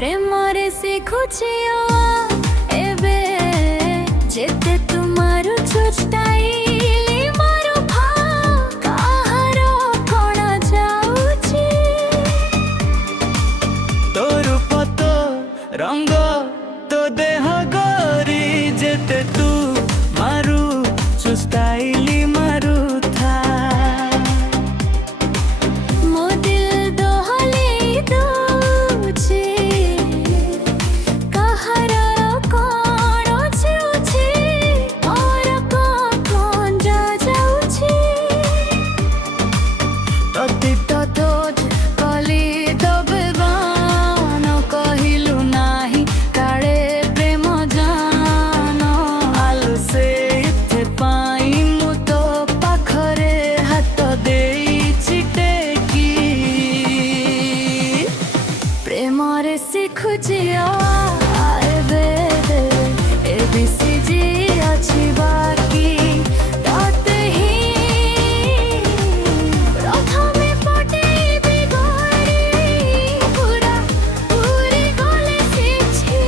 प्रेमरे शिखुछि एबे जेते तुमारो चुस्टाइली मारो भा काहारो कोण जाउछि तो रूप तो रंग तो देह गोरी जेते तू मारू चुस्टाइली मारू था मो दिल दोहली दूछि काहारो कोण छुछि और कोण जाउछि तती तो कली दबेबान कहिलु नाही काळे प्रेम जान आलू से इथे पाई मु तो पाखरे हाथ देइछि टेकी प्रेमरे शिखुछि एबे एबीसीजी अछि बाकी तते ही प्रथमे पटेबी गरी पूरा पूरी गले शिछि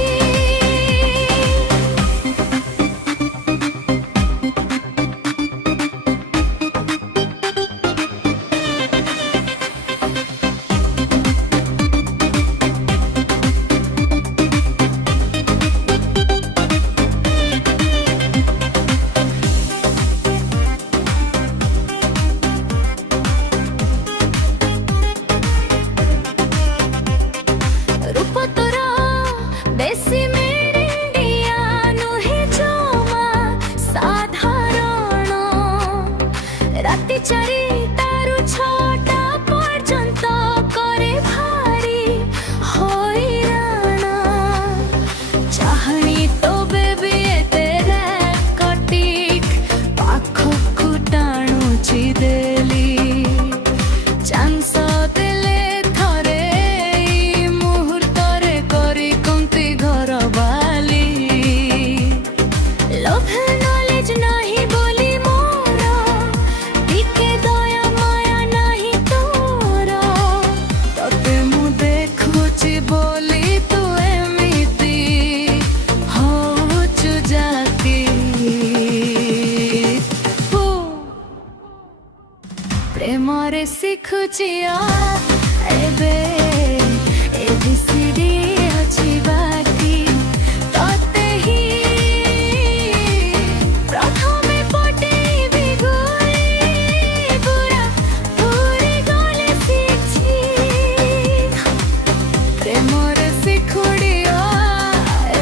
रूप तोरा बेसी मेरिंडिया नुहे जोमा साधारण राति चारि तारु छटा पर्यंत करे भारी हैरान चाहनी तो बेबी तेरे कटिक पाखकु टाणुछि देली चांस देले थरे ई मुहूर्तरे करी कुंती घर बाली लोभ नॉलेज नाही बोली मोर टिके दया माया नाही तोर तते मु देखुछि बोली तू एमिति होचु जाती प्रेमरे शिखुछि एबे एबीसीडी अछि बाकी तते ही प्रथमे पटेबी गरी पूरा पूरी गले शिछि प्रेमरे शिखुड़ी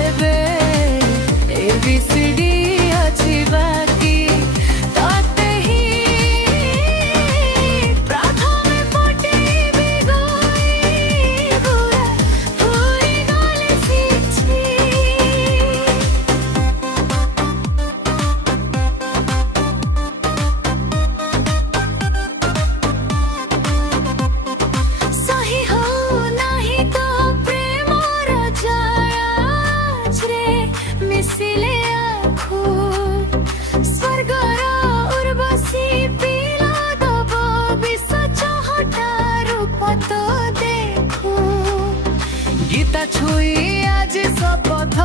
एबे एबीसीडी अछि बाकी तते ही प्रथमे पटेबी गरी पूरा पूरी गले शिछि सही हो नाही तो प्रेमर जायाज रे मिसिले आखु स्वर्गर उर्वशी पिला दब विष चहटा रूप तो देखु गीता छुई आज शपथ